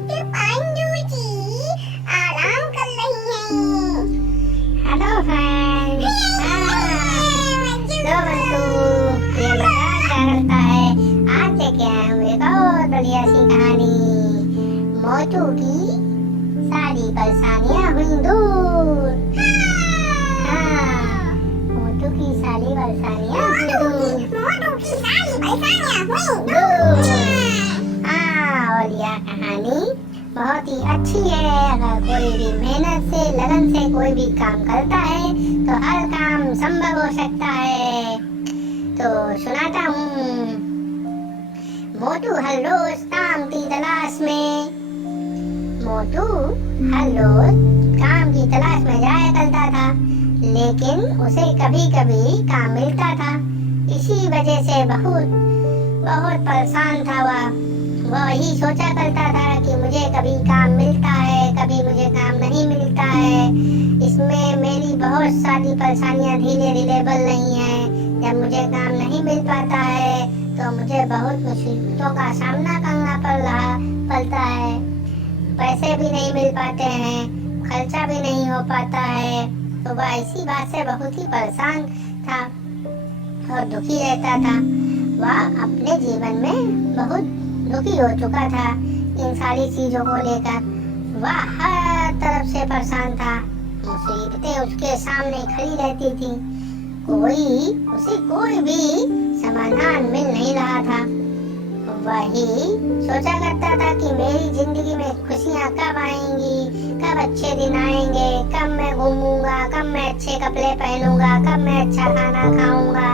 Mister Pandu जी आराम कर रही हैं। Hello friends. लो बंटू, ये मजाक क्या करता है। आज लेके आए हूँ एक और बढ़िया सी कहानी। मोटू की सारी परेशानियां हुई दूर। हाँ, मोटू की सारी परेशानियां हुई दूर। मोटू की सारी परेशानियां हुई दूर। हाँ, और यह कहानी बहुत ही अच्छी है। अगर कोई भी मेहनत से लगन से कोई भी काम करता है तो हर काम संभव हो सकता है। तो सुनाता हूँ। मोटू हर रोज काम की तलाश में मोटू हर रोज काम की तलाश में जाया करता था, लेकिन उसे कभी कभी काम मिलता था। इसी वजह से बहुत बहुत परेशान था वह ही सोचा करता था कि मुझे कभी काम मिलता है, कभी मुझे काम नहीं मिलता है। इसमें मेरी बहुत सारी परेशानियां धीरे धीरे बढ़ रही हैं। जब मुझे काम नहीं मिल पाता है तो मुझे बहुत मुसीबतों का सामना करना पड़ता है। पैसे भी नहीं मिल पाते हैं, खर्चा भी नहीं हो पाता है। तो वह इसी बात से बहुत ही परेशान था और दुखी रहता था। वह अपने जीवन में बहुत दुखी हो चुका था इन सारी चीजों को लेकर। वह हर तरफ से परेशान था। मुसीबतें उसके सामने खड़ी रहती थी, उसे कोई भी समाधान मिल नहीं रहा था। वही सोचा करता था कि मेरी जिंदगी में खुशियाँ कब आएंगी, कब अच्छे दिन आएंगे, कब मैं घूमूंगा, कब मैं अच्छे कपड़े पहनूंगा, कब मैं अच्छा खाना खाऊंगा।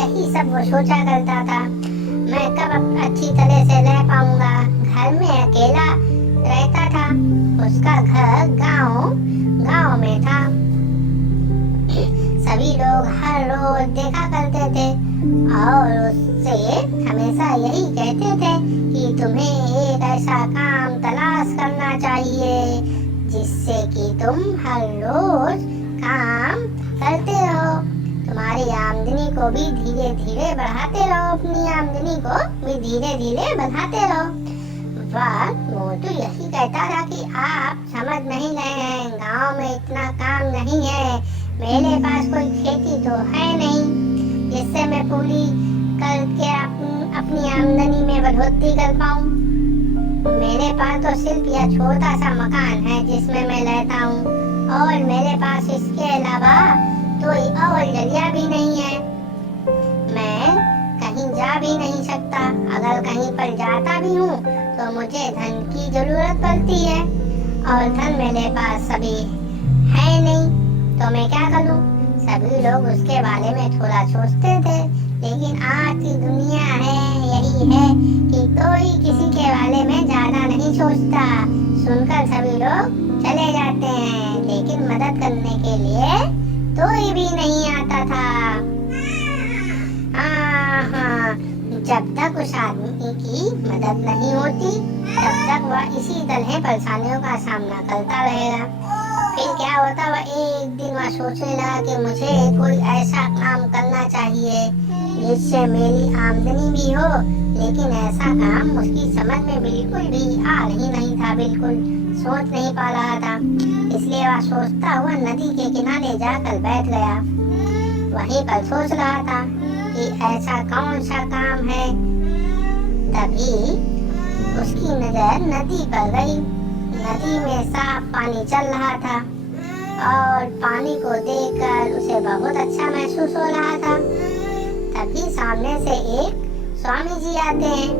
यही सब वो सोचा करता था। मैं कब अच्छी तरह से रह पाऊंगा। घर में अकेला रहता था। उसका घर गांव में था। सभी लोग हर रोज देखा करते थे और उससे हमेशा यही कहते थे कि तुम्हें एक ऐसा काम तलाश करना चाहिए जिससे कि तुम हर रोज काम करते रहो, तुम्हारी आमदनी को भी धीरे धीरे बढ़ाते रहो, अपनी आमदनी को भी धीरे धीरे बढ़ाते रहो। वह मोटू यही कहता था कि आप समझ नहीं रहे हैं, गांव में इतना काम नहीं है। मेरे पास कोई खेती तो है नहीं जिससे मैं पूरी करके अपनी आमदनी में बढ़ोतरी कर पाऊं। मेरे पास तो सिर्फ यह छोटा सा मकान है जिसमें मैं रहता हूँ और मेरे पास इसके अलावा कोई और जरिया भी नहीं है। मैं कहीं जा भी नहीं सकता। अगर कहीं पर जाता भी हूँ तो मुझे धन की जरूरत पड़ती है और धन मेरे पास सभी है नहीं। तो मैं क्या करूँ? सभी लोग उसके बारे में थोड़ा सोचते थे, लेकिन आज की दुनिया यही है कि कोई किसी के बारे में ज्यादा नहीं सोचता। सुनकर सभी लोग चले जाते हैं, लेकिन मदद करने के लिए कोई भी नहीं आता था। हाँ, जब तक उस आदमी की मदद नहीं होती तब तक वह इसी तरह परेशानियों का सामना करता रहेगा। फिर क्या होता, वह एक दिन वह सोचने लगा कि मुझे कोई ऐसा काम करना चाहिए जिससे मेरी आमदनी भी हो, लेकिन ऐसा काम उसकी समझ में बिल्कुल भी आ ही नहीं था, बिल्कुल सोच नहीं पा रहा था। इसलिए वह सोचता हुआ नदी के किनारे जाकर बैठ गया। वहीं पर सोच रहा था कि ऐसा कौन सा काम है। तभी उसकी नजर नदी पर गई। नदी में साफ पानी चल रहा था और पानी को देखकर उसे बहुत अच्छा महसूस हो रहा था। तभी सामने से एक स्वामी जी आते हैं।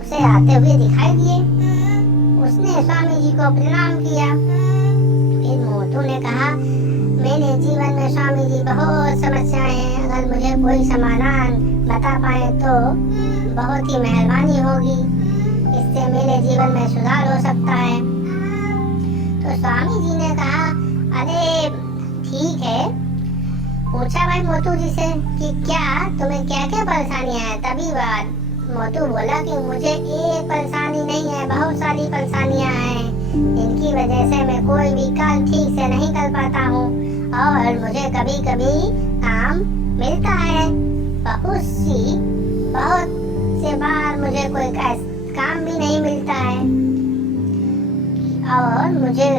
उसे आते हुए दिखाई दिए। उसने स्वामी जी को प्रणाम किया। फिर मोटू ने कहा, मेरे जीवन में स्वामी जी बहुत समस्याएं हैं। अगर मुझे कोई समाधान बता पाए तो बहुत ही मेहरबानी होगी। इससे मेरे जीवन में सुधार हो सकता है। तो स्वामी जी ने कहा, अरे ठीक है। पूछा भाई मोटू जी से कि तुम्हें क्या क्या परेशानियां हैं। तभी मोटू बोला कि मुझे एक परेशानी नहीं है, बहुत सारी परेशानियां हैं। इनकी वजह से मैं कोई भी काम ठीक से नहीं कर पाता हूँ और मुझे कभी कभी काम मिलता है, बहुत से बार मुझे कोई काम भी नहीं मिलता है। और मुझे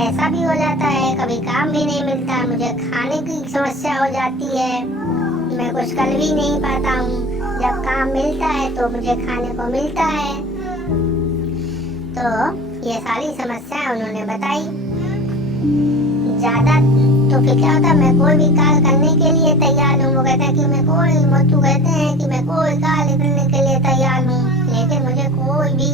ऐसा भी हो जाता है, कभी काम भी नहीं मिलता, मुझे खाने की समस्या हो जाती है, मैं कुछ कर भी नहीं पाता हूँ। जब काम मिलता है तो मुझे खाने को मिलता है। तो ये सारी समस्याएं उन्होंने बताई। ज्यादा तो फिर क्या होता है, मैं कोई भी कार्य करने के लिए तैयार हूँ। वो कहते हैं कि मोटू कहते हैं कि मैं कोई कार्य करने के लिए तैयार हूँ, लेकिन मुझे कोई भी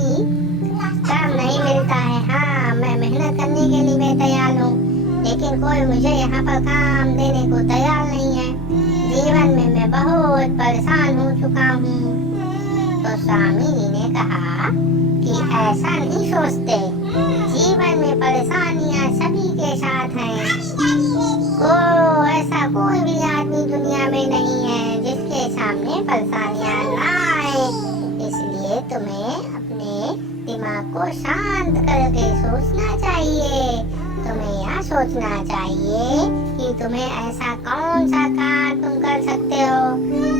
काम नहीं मिलता है। हाँ, मैं मेहनत करने के लिए मैं तैयार हूँ, लेकिन कोई मुझे यहाँ पर काम देने को तैयार नहीं है। जीवन में मैं बहुत परेशान हो चुका हूँ। तो स्वामी जी ने कहा कि ऐसा नहीं सोचते, जीवन में परेशानियाँ सभी के साथ हैं। ऐसा कोई भी आदमी दुनिया में नहीं है जिसके सामने परेशानियाँ ना आए। इसलिए तुम्हें अपने दिमाग को शांत करके सोचना चाहिए। तुम्हें यह सोचना चाहिए कि तुम्हें ऐसा कौन सा काम तुम कर सकते हो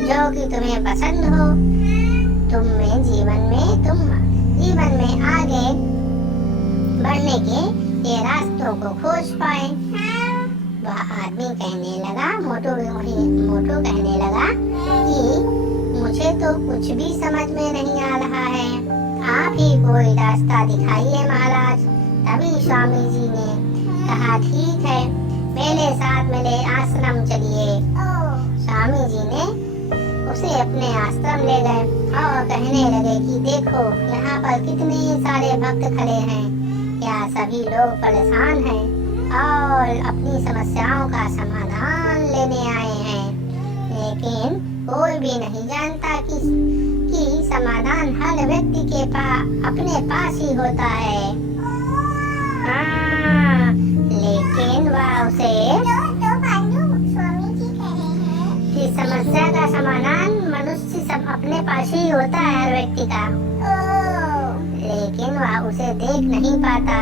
जो कि तुम्हें पसंद हो। तुम जीवन में आगे बढ़ने के ये रास्तों को खोज पाए। वह आदमी कहने लगा, मोटू कहने लगा कि मुझे तो कुछ भी समझ में नहीं आ रहा है, आप ही कोई रास्ता दिखाइए महाराज। तभी स्वामी जी ने कहा, ठीक है, मेरे साथ मेरे आश्रम चलिए। स्वामी जी ने उसे अपने आश्रम ले गए और कहने लगे कि देखो यहाँ पर कितने सारे भक्त खड़े हैं, क्या सभी लोग परेशान हैं और अपनी समस्याओं का समाधान लेने आए हैं, लेकिन कोई भी नहीं जानता कि समाधान हर व्यक्ति के अपने पास ही होता है। हाँ, लेकिन वह उसे कि समस्या का समाधान मनुष्य सब अपने पास ही होता है हर व्यक्ति का, लेकिन वह उसे देख नहीं पाता।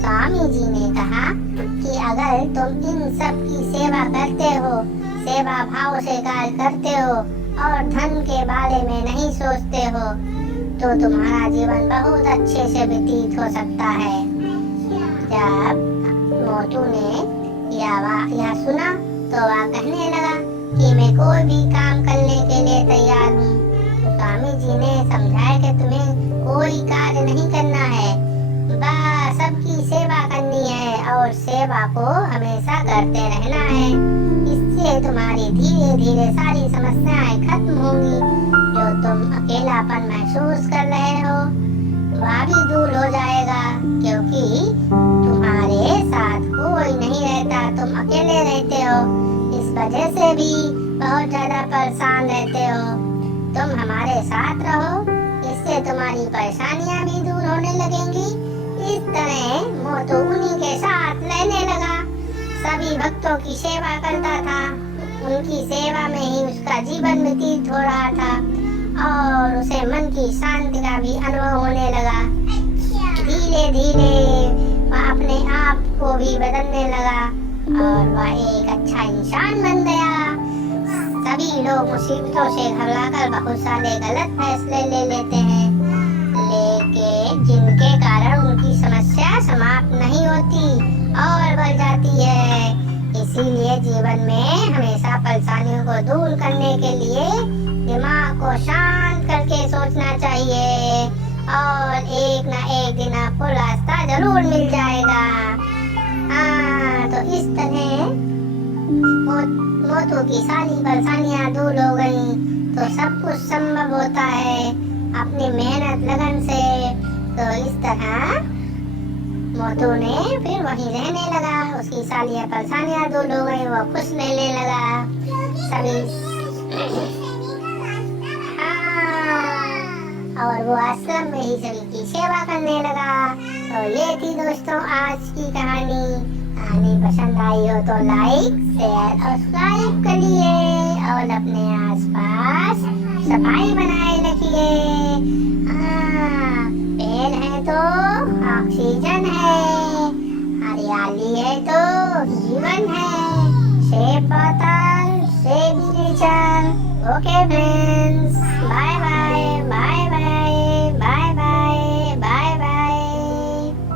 स्वामी जी ने कहा कि अगर तुम इन सब की सेवा करते हो, सेवा भाव से कार्य करते हो और धन के बारे में नहीं सोचते हो, तो तुम्हारा जीवन बहुत अच्छे से व्यतीत हो सकता है। जब मोटू ने यह सुना तो वह कहने लगा कि मैं कोई भी काम करने के लिए तैयार हूँ। तो स्वामी जी ने समझाया कि तुम्हें कोई कार्य नहीं करना है, बस सबकी सेवा करनी है और सेवा को हमेशा करते रहना है। इससे तुम्हारी धीरे धीरे सारी समस्याएं खत्म होंगी। जो तुम अकेलापन महसूस कर रहे हो वह भी दूर हो जाएगा, क्योंकि तुम्हारे साथ कोई नहीं रहता, तुम अकेले रहते हो। इस वजह से भी बहुत ज्यादा परेशान रहते हो। तुम हमारे साथ रहो, इससे तुम्हारी परेशानियां भी दूर होने लगेंगी। इस तरह मोटू उन्हीं के साथ रहने लगा, सभी भक्तों की सेवा करता था। उनकी सेवा में ही उसका जीवन व्यतीत हो रहा था और उसे मन की शांति का भी अनुभव होने लगा। धीरे धीरे वह अपने आप को भी बदलने लगा और वह एक अच्छा इंसान बन गया। सभी लोग मुसीबतों से घबराकर बहुत सारे गलत फैसले ले लेते हैं, लेकिन जिनके कारण उनकी समस्या समाप्त नहीं होती और बढ़ जाती है। इसीलिए जीवन में हमेशा परेशानियों को दूर करने के लिए दिमाग को शांत करके सोचना चाहिए और एक ना एक दिन आपको रास्ता जरूर मिल जाएगा। हाँ, तो इस तरह मोटू की सारी परेशानियां दूर हो गई। तो सब कुछ संभव होता है अपनी मेहनत लगन से। तो इस तरह मोटू ने फिर वहीं रहने लगा, उसकी सारी परेशानियां दूर हो गई, वो खुश रहने लगा। सभी और वो आश्रम में ही सभी की सेवा करने लगा। तो ये थी दोस्तों आज की कहानी। कहानी पसंद आई हो तो लाइक, शेयर और सब्सक्राइब करिए और अपने आसपास सफाई बनाए रखिए। पेड़ है तो ऑक्सीजन है, हरियाली है तो जीवन है। Save water, save nature. Okay friends.